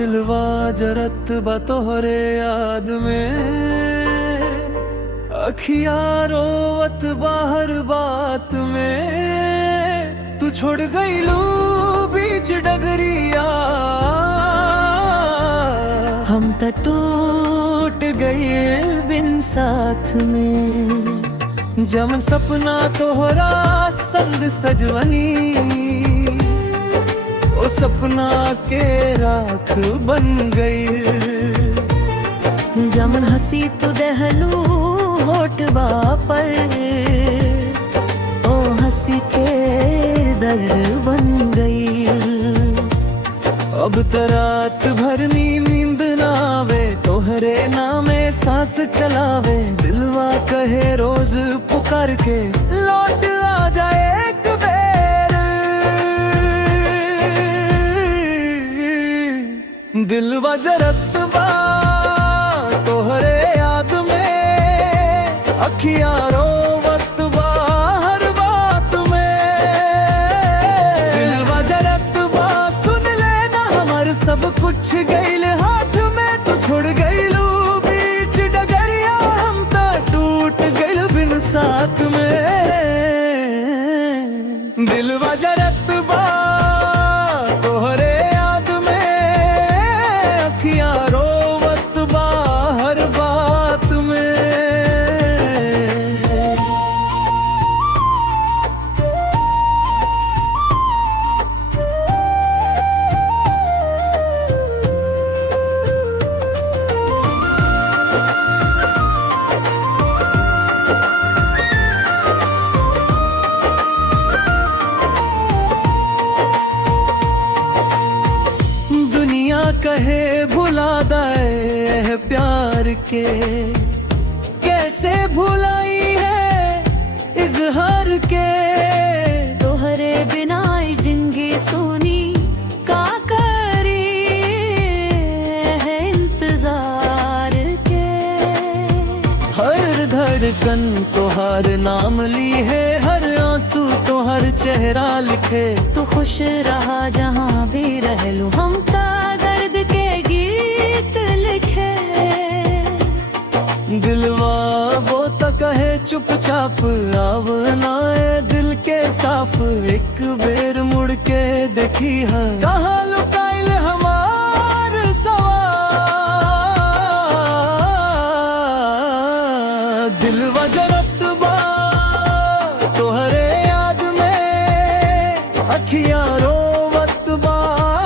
दिलवा जरत बा तोहरे याद में, अखिया रोवत बाहर बात में। तू छोड़ गईलू बीच डगरिया, हम त टूट गए बिन साथ में। जम सपना तोहरा संग सजवनी, ओ सपना के राख बन गई। जमन हंसी तू दहलू होठबा पर, ओ हंसी के दर्द बन गई। अब त रात भर नींद ना आवे, तोहरे नामे सांस चलावे। दिलवा कहे रोज पुकार के लौट आ जाए एक बेर। दिलवा जरत बा तोहरे याद में, अखियां रोवत बा हर बात में। दिलवा जरत बा सुन लेना हमार सब कुछ गईल हाथ में। तू छोड़ गईलू बीच डगरिया, हम तो टूट गईल बिन साथ में। दिलवा जरत बा तोहरे याद में, अखियां रोवत बा हर बात में। कहे भुला दे प्यार के, कैसे भुलाई है इजहार के। तोहरे बिना जिंदगी सोनी का करी है इंतजार के। हर धड़कन तोहर नाम ली है, हर आंसू तोहर चेहरा लिखे। तू खुश रहा जहाँ भी रह लू, हम का दर्द के गीत लिखे। दिलवा वो तो कहे चुपचाप आवना है दिल के साफ। एक बेर मुड़ के देखी है कहाँ लुकाइल हमार सवार। दिलवा जरत बा तोहरे याद में, अखियां रोवत बा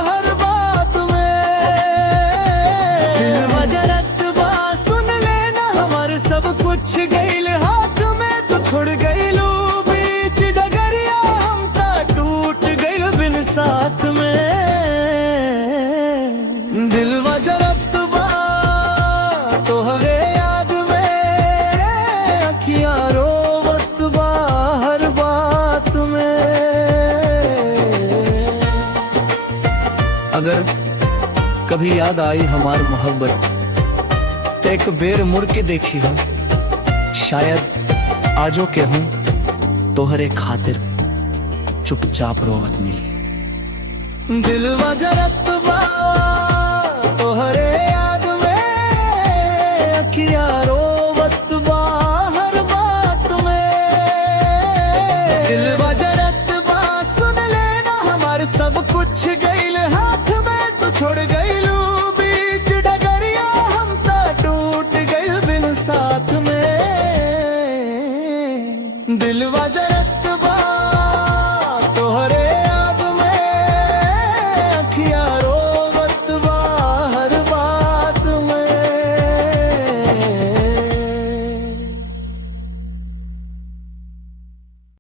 हर बात में। दिलवा जरत बा सुन लेना हमार सब कुछ गईल हाथ में। तू छोड़ गईलू बीच डगरिया, हम ता टूट गईल बिन साथ में। दिलवा जरत बा तोहरे याद में, अखियां रोवत बा हर बात में। अगर कभी याद आई हमार मोहब्बत, तो एक बेर मुड़ के देखी हो, शायद आजो के हूँ तोहरे खातिर चुपचाप रोवत मिली। दिलवा जरत बा तोहरे याद में, अखियां रोवत बा हर बात में। दिलवा जरत बा सुन लेना हमार सब कुछ गईल हाथ में। तू छोड़ गई